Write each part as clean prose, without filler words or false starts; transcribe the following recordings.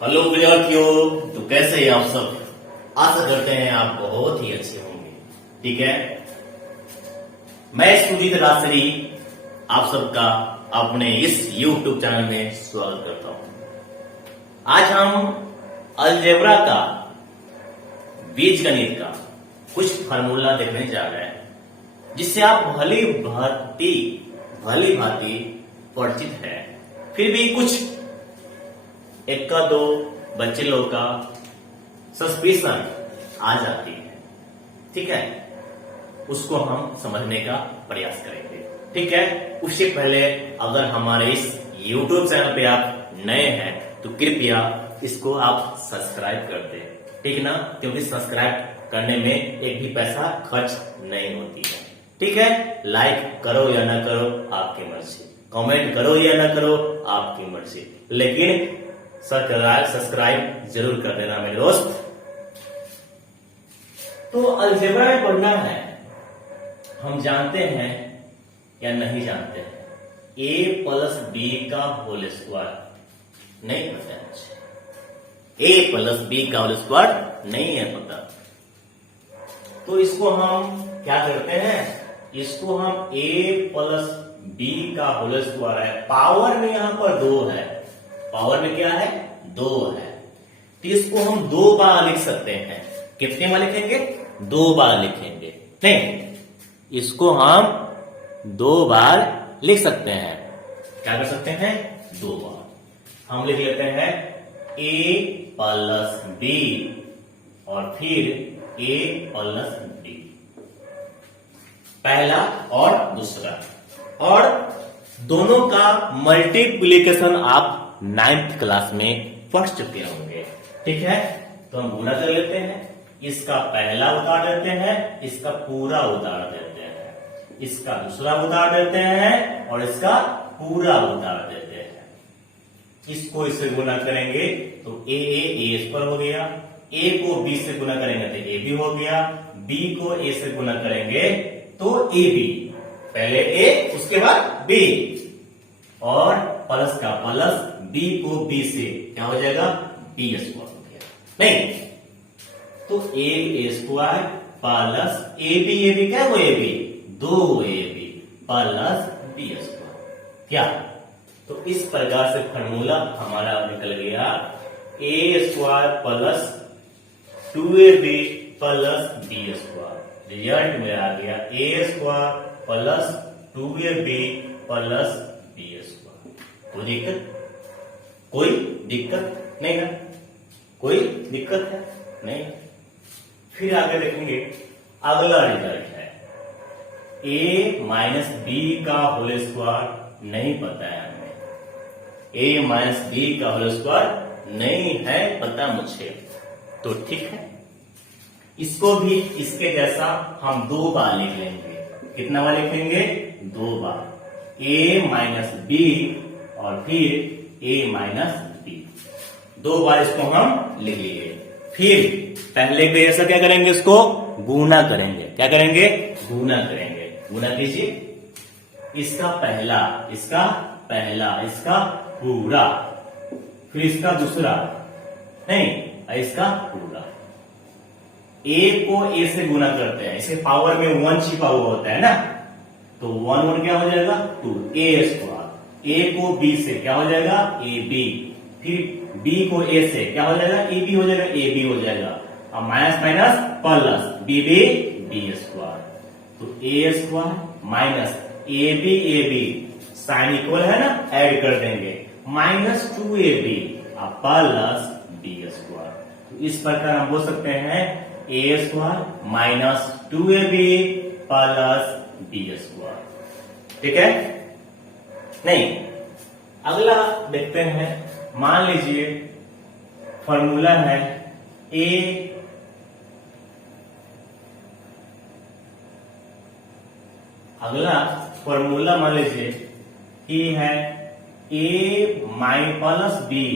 Hello विद्यार्थियों, तो कैसे हैं आप सब। आशा करते हैं आप बहुत ही अच्छे होंगे। ठीक है, मैं सुजीत राजश्री आप सबका अपने इस YouTube चैनल में स्वागत करता हूं। आज हम अलजेब्रा का बीज गणित का कुछ फार्मूला देखने जा रहे हैं, जिससे आप भली भांति परिचित है। फिर भी कुछ एक्का दो बच्चे लोग का सस्पेंशन आ जाती है। ठीक है, उसको हम समझने का प्रयास करेंगे। ठीक है, उससे पहले अगर हमारे इस YouTube चैनल पे आप नए हैं तो कृपया इसको आप सब्सक्राइब कर दें। ठीक ना, क्योंकि सब्सक्राइब करने में एक भी पैसा खर्च नहीं होती है। ठीक है, लाइक करो या ना करो आपकी मर्जी, कमेंट करो या ना करो आपकी मर्जी, लेकिन सब्सक्राइब जरूर कर देना मेरे दोस्त। तो अलजेब्रा में पढ़ना है, हम जानते हैं या नहीं जानते हैं a प्लस बी का होल स्क्वायर नहीं पता है मुझे। a प्लस बी का होल स्क्वायर नहीं है पता, तो इसको हम क्या करते हैं, इसको हम a प्लस बी का होल स्क्वायर है, पावर में यहां पर 2 है, पावर में क्या है 2 है, तो इसको हम 2 बार लिख सकते हैं। कितने बार लिखेंगे, 2 बार लिखेंगे। नहीं, इसको हम 2 बार लिख सकते हैं। क्या कर सकते हैं, 2 बार हम लिख लेते हैं a प्लस बी और फिर a प्लस बी, पहला और दूसरा। और दोनों का मल्टीप्लीकेशन आप 9th क्लास में पढ़ चुके होंगे। ठीक है, तो हम गुणा कर लेते हैं, इसका पहला उतार देते हैं, इसका पूरा उतार देते हैं, इसका दूसरा उतार देते हैं और इसका पूरा उतार देते हैं। इसको इससे गुणा करेंगे तो ए स्क्वायर हो गया, ए को बी से गुणा करेंगे तो ए बी हो गया, बी को ए से गुणा करेंगे तो ए बी, पहले ए उसके बाद बी, और प्लस का प्लस, बी को बी से क्या हो जाएगा, बी स्क्वायर हो गया। नहीं तो A square plus A B क्या हो, A B 2 A B plus B square. क्या, तो इस प्रकार से फॉर्मूला हमारा निकल गया ए square plus 2ab plus B square. Result में आ गया ए square plus 2ab plus B square. कोई दिक्कत नहीं ना, कोई दिक्कत है नहीं। फिर आगे देखेंगे, अगला रिजल्ट है a माइनस बी का होल स्क्वायर नहीं पता है हमें, a माइनस बी का होल स्क्वायर नहीं है पता मुझे, तो ठीक है, इसको भी इसके जैसा हम 2 बार लिख लेंगे। कितना बार लिखेंगे, 2 बार, a माइनस बी और फिर a माइनस बी, 2 बार इसको हम लिख लिए। फिर पहले के जैसा क्या करेंगे, इसको गुना करेंगे। क्या करेंगे, गुना करेंगे। गुना कीजिए, इसका पहला, इसका पहला, इसका पूरा, फिर इसका दूसरा, नहीं इसका पूरा। a को a से गुना करते हैं, इसे पावर में 1 छिपा हुआ होता है ना, तो 1 क्या हो जाएगा 2 a स्क्वायर। a को b से क्या हो जाएगा, ए बी, फिर b को a से क्या हो जाएगा, ए बी हो जाएगा, ए बी हो जाएगा, अब minus minus plus B B square, तो a square minus A B sign equal है ना, ऐड कर देंगे, minus 2ab plus B square. तो इस प्रकार हम बोल सकते हैं a square minus 2ab plus B square. ठीक है, नहीं अगला देखते हैं। मान लीजिए फॉर्मूला है a अगला फॉर्मूला मान लीजिए कि है a प्लस बी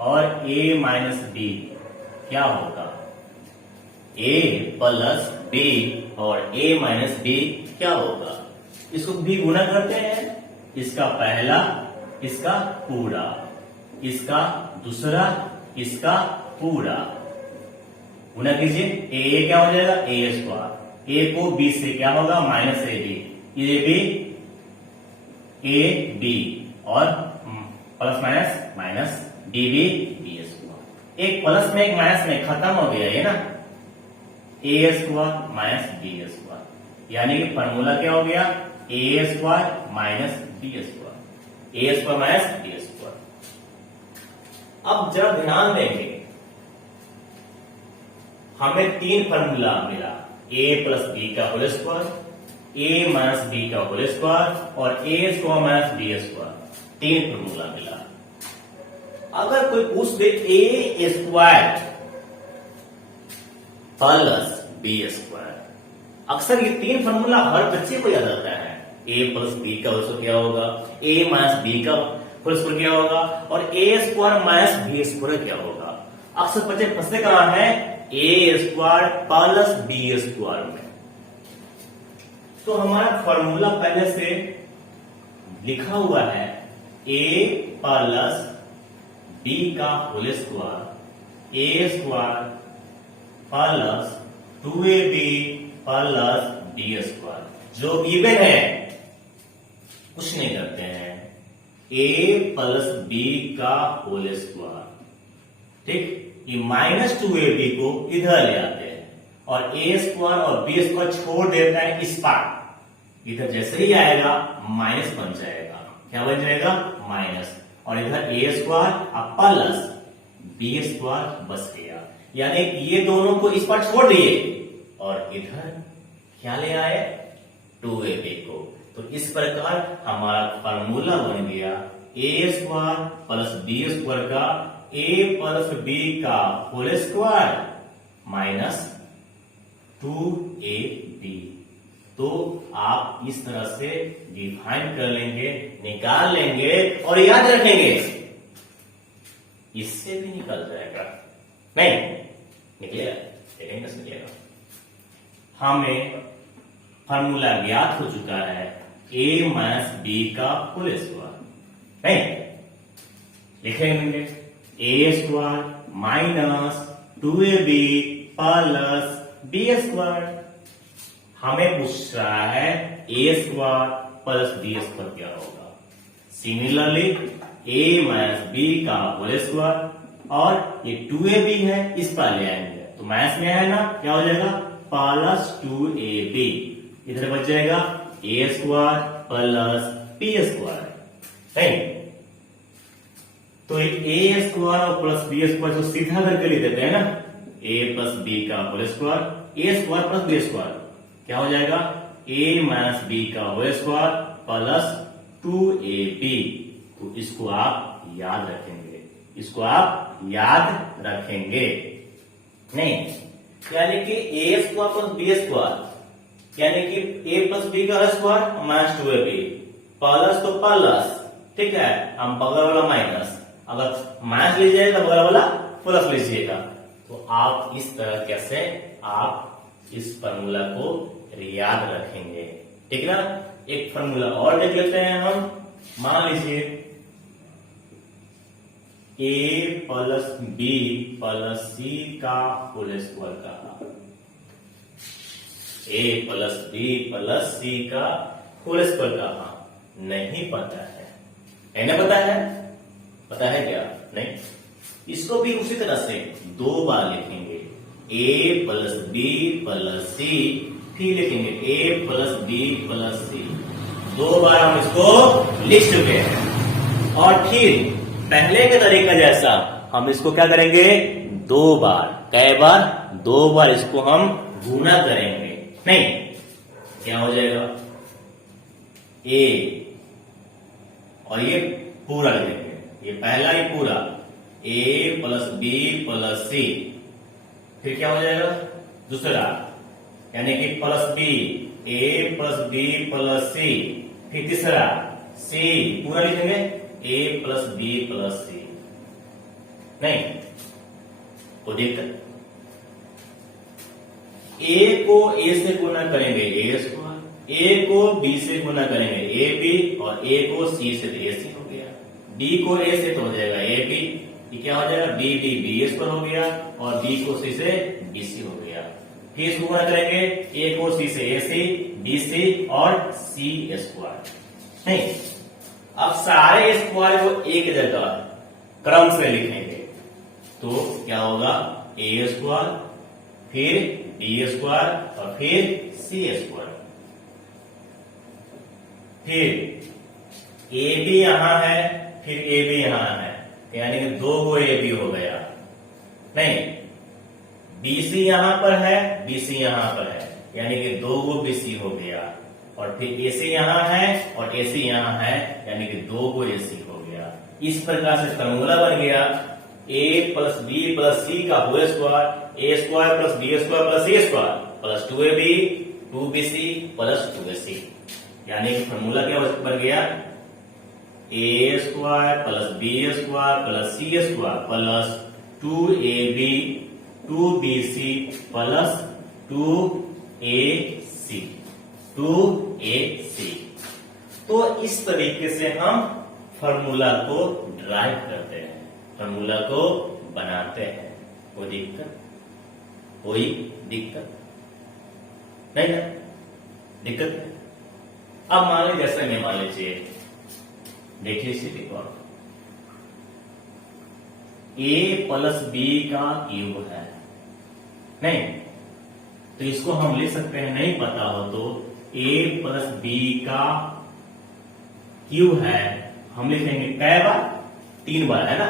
और a माइनस बी, क्या होगा, a प्लस बी और a माइनस बी क्या होगा। इसको भी गुणा करते हैं, इसका पहला, इसका पूरा, इसका दूसरा, इसका पूरा गुना कीजिए। ए क्या हो जाएगा, ए स्क्वायर। ए को बी से क्या होगा, माइनस ए बी, ये भी ए बी और plus minus minus D B B square. एक प्लस में एक माइनस में खत्म हो गया ये ना, A square minus B square, यानी कि फॉर्मूला क्या हो गया, ए स्क्वायर माइनस बी स्क्वायर, ए स्क्वायर माइनस बी स्क्वायर। अब जरा ध्यान देंगे, हमें तीन फॉर्मूला मिला, ए प्लस बी का whole square, A minus B का होल स्क्वायर और ए स्क्वायर माइनस बी स्क्वायर, तीन फॉर्मूला मिला। अगर कोई पूछ दे ए स्क्वायर प्लस बी स्क्वायर, अक्सर ये तीन फॉर्मूला हर बच्चे को याद रहता है। ए प्लस बी का होल स्क्वायर क्या होगा, ए माइनस बी का होल स्क्वायर क्या होगा और ए स्क्वायर माइनस बी स्क्वायर क्या होगा। अक्सर बच्चे फंसते कहां है, a square plus B square में। तो हमारा फॉर्मूला पहले से लिखा हुआ है, ए प्लस बी का होल स्क्वायर, ए square plus 2ab plus B square, जो गिवन है कुछ नहीं करते हैं, ए प्लस बी का होल स्क्वायर, ठीक, ये माइनस 2ab को इधर ले आते हैं और ए स्क्वायर और बी स्क्वायर छोड़ देता है इस पार, इधर जैसे ही आएगा माइनस बन जाएगा, क्या बन जाएगा, माइनस, और इधर ए स्क्वायर प्लस बी स्क्वायर बच गया, यानी ये दोनों को इस पर छोड़ दिए और इधर क्या ले आए, 2ab को। तो इस प्रकार हमारा फार्मूला बन गया, ए स्क्वायर प्लस बी स्क्वायर का ए प्लस बी का होल स्क्वायर माइनस 2ab। तो आप इस तरह से डिफाइन कर लेंगे, निकाल लेंगे और याद रखेंगे, इससे भी निकल जाएगा, नहीं निकलेगा, देखेंगे कैसे निकलेगा। हमें फॉर्मूला ज्ञात हो चुका है, ए माइनस बी का होल स्क्वायर, नहीं लिखेंगे, a square minus 2ab plus B square. हमें पूछ रहा है a square plus B square क्या होगा। सिमिलरली ए माइनस बी का होल स्क्वायर और ये 2ab है, इस पर ले आएंगे तो माइनस में है ना, क्या हो जाएगा, प्लस 2ab, इधर बच जाएगा ए स्क्वायर प्लस बी स्क्वायर, नहीं। तो ए स्क्वायर और प्लस बी स्क्वायर को सीधा करके लिख देते हैं ना, ए प्लस बी का होल स्क्वायर, ए स्क्वायर प्लस बी स्क्वायर क्या हो जाएगा, ए माइनस बी का होल स्क्वायर प्लस 2ab। तो इसको आप याद रखेंगे, इसको आप याद रखेंगे, नहीं, यानी कि ए स्क्वायर प्लस बी स्क्वायर, यानी कि ए प्लस बी का स्क्वायर माइनस 2ab, प्लस तो प्लस, ठीक है, हम बगल वाला माइनस, अगर माइनस लीजिएगा तो बगल वाला प्लस लीजिएगा। तो आप इस तरह कैसे आप इस फॉर्मूला को याद रखेंगे, ठीक है ना। एक फॉर्मूला और देख लेते हैं हम, मान लीजिए ए प्लस बी प्लस सी का होल स्क्वायर का, ए प्लस बी प्लस सी का होल स्क्वायर का नहीं पता है ना, पता है, पता है क्या, नहीं। इसको भी उसी तरह से दो बार लिखेंगे, ए प्लस बी प्लस सी, फिर लिखेंगे ए प्लस बी प्लस सी, दो बार हम इसको लिख चुके हैं। और फिर पहले के तरीका जैसा हम इसको क्या करेंगे, दो बार, कई बार, दो बार इसको हम गुना करेंगे, नहीं, क्या हो जाएगा, ए और ये पूरा लिखेंगे, ये पहला ही पूरा, ए प्लस बी प्लस सी, फिर क्या हो जाएगा दूसरा, यानी कि प्लस बी, ए प्लस बी प्लस सी, फिर तीसरा सी, पूरा लिखेंगे ए प्लस बी प्लस सी, नहीं, को दिक्कत, ए को ए से गुना करेंगे ए स्क्वायर, ए को बी से गुना करेंगे ए बी, और ए को सी से तो ए सी हो गया, बी को ए से तो हो जाएगा A B B B B square हो गया और बी को सी से बी सी हो गया। फिर इसको गुणा करेंगे ए को सी से ए सी, बी सी और सी स्क्वायर। नहीं, अब सारे स्क्वायर को एक जगह क्रम से लिखेंगे तो क्या होगा, ए स्क्वायर फिर बी स्क्वायर और फिर सी स्क्वायर। फिर ए बी यहां है, फिर ए बी यहां है, यानी कि 2 गो ए बी हो गया। नहीं, बीसी यहां पर है, बीसी यहां पर है, यानी कि 2 गो बीसी हो गया। और फिर एसी यहां है और एसी यहां है, यानी कि 2 गो एसी हो गया। इस प्रकार से फॉर्मूला बन गया a plus b plus c का होल स्क्वायर, ए square plus B square plus c square plus 2ab 2bc plus 2ac। यानी कि फॉर्मूला क्या बन गया, ए square plus B square plus c square plus 2ab 2bc plus 2ac 2ac। तो इस तरीके से हम फॉर्मूला को ड्राइव करते हैं, फॉर्मूला को बनाते हैं। कोई दिक्कत नहीं ना? दिक्कत है। अब मान लीजिए, जैसे में मान लीजिए, देखिए इसी देखो, ए प्लस बी का क्यूब है। नहीं, तो इसको हम लिख सकते हैं, नहीं पता हो तो ए प्लस बी का क्यूब है, हम लिखेंगे कै बार, 3 बार है ना।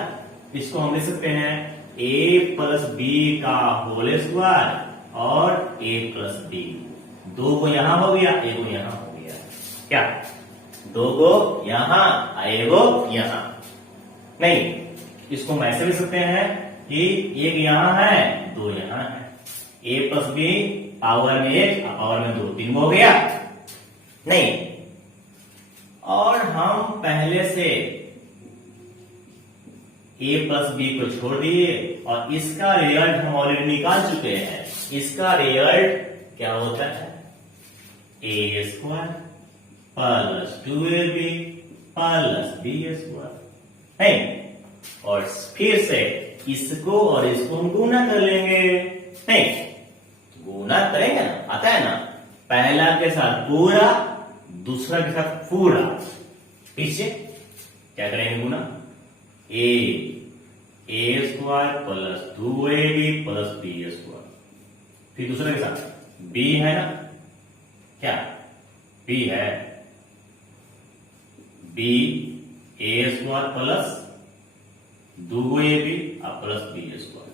इसको हम लिख सकते हैं ए प्लस बी का होल स्क्वायर और ए प्लस बी। 2 गो यहां हो गया, 1 गो यहां हो गया। क्या 2 गो यहां, 1 गो यहां? नहीं, इसको हम ऐसे लिख सकते हैं कि 1 यहां है, 2 यहां है। ए प्लस बी पावर में 1 पावर में 2, 3 हो गया। नहीं, और हम पहले से ए प्लस बी को छोड़ दिए और इसका रिजल्ट हम ऑलरेडी निकाल चुके हैं। इसका रिजल्ट क्या होता है, a square plus 2ab plus B square है। और फिर से इसको और इसको हम गुना कर लेंगे। नहीं, गुना करेंगे ना, आता है ना, पहला के साथ पूरा, दूसरा के साथ पूरा, पीछे क्या करेंगे गुना, a square plus 2ab plus B square. फिर दूसरे के साथ बी है ना, क्या बी है, b a square plus 2ab plus B square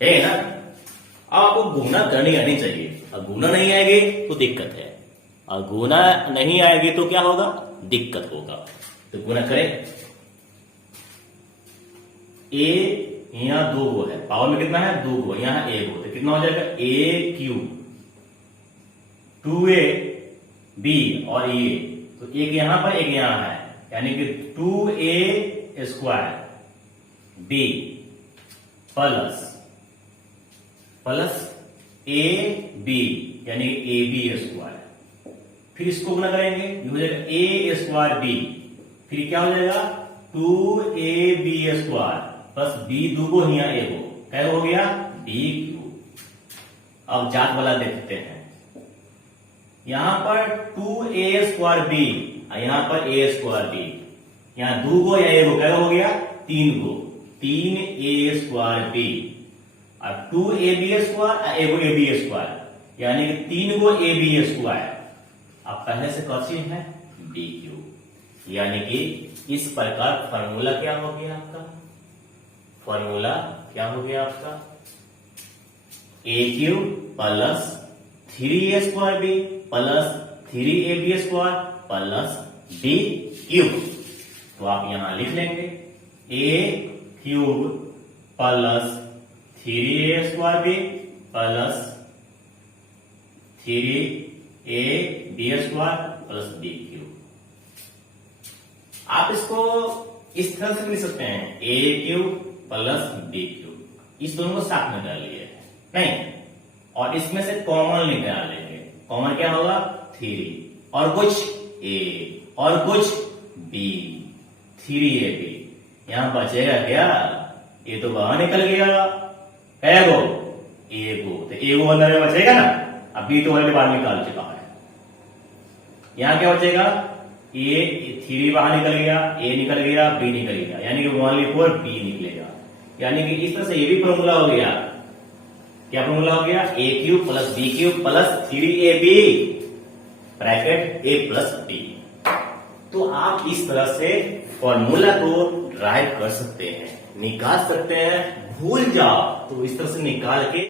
है ना। अब आपको गुना करनी आनी चाहिए, अब गुना नहीं आएगी तो दिक्कत है, और गुना नहीं आएगी तो क्या होगा, दिक्कत होगा। तो गुना करें, ए यहां 2 गो है, पावर में कितना है, 2 गो, यहां 1 गो, तो कितना हो जाएगा, ए क्यूब 2a बी और ये, तो एक यहां पर एक यहां है, यानी कि 2a square B plus A B, यानी ए बी स्क्वायर। फिर इसको गुना करेंगे, ये हो जाएगा ए स्क्वायर बी, फिर क्या हो जाएगा 2ab स्क्वायर प्लस बी 2 गो यहाँ 1 गो, क्या हो गया, बी क्यूब। अब जात वाला देखते हैं, यहां पर 2a स्क्वायर बी, यहां पर a स्क्वायर बी, यहां 2 गो या 1 गो, क्या हो गया, 3 गो, 3a स्क्वायर बी और 2ab स्क्वायर 1 गो ab स्क्वायर, यानी कि 3 गो ab स्क्वायर। अब पहले से कौन है, बी क्यूब। यानी कि इस प्रकार फॉर्मूला क्या हो गया आपका, फॉर्मूला क्या हो गया आपका, a cube plus 3a square B plus 3ab square plus b cube. तो आप यहां लिख लेंगे a cube plus 3a square B plus 3ab square plus b cube. आप इसको इस तरह से लिख सकते हैं, a cube plus b cube, इस दोनों को साथ में डालिए, नहीं, और इसमें से कॉमन निकाल लेंगे। कॉमन क्या होगा, 3 और कुछ a और कुछ b, 3ab। यहां बचेगा क्या, ये तो बाहर निकल गया, एगो एगो, तो एगो अंदर में बचेगा ना। अब बी तो ऑलरेडी बाहर निकाल चुका है, यहां क्या बचेगा, ए 3 बाहर निकल गया, ए निकल गया, बी निकल गया, यानी कि 1 बी निकलेगा। यानी कि इस तरह से ये भी फॉर्मूला हो गया। क्या फॉर्मूला हो गया, a cube plus b cube plus 3ab bracket a plus b. तो आप इस तरह से फॉर्मूला को ड्राइव कर सकते हैं, निकाल सकते हैं। भूल जाओ तो इस तरह से निकाल के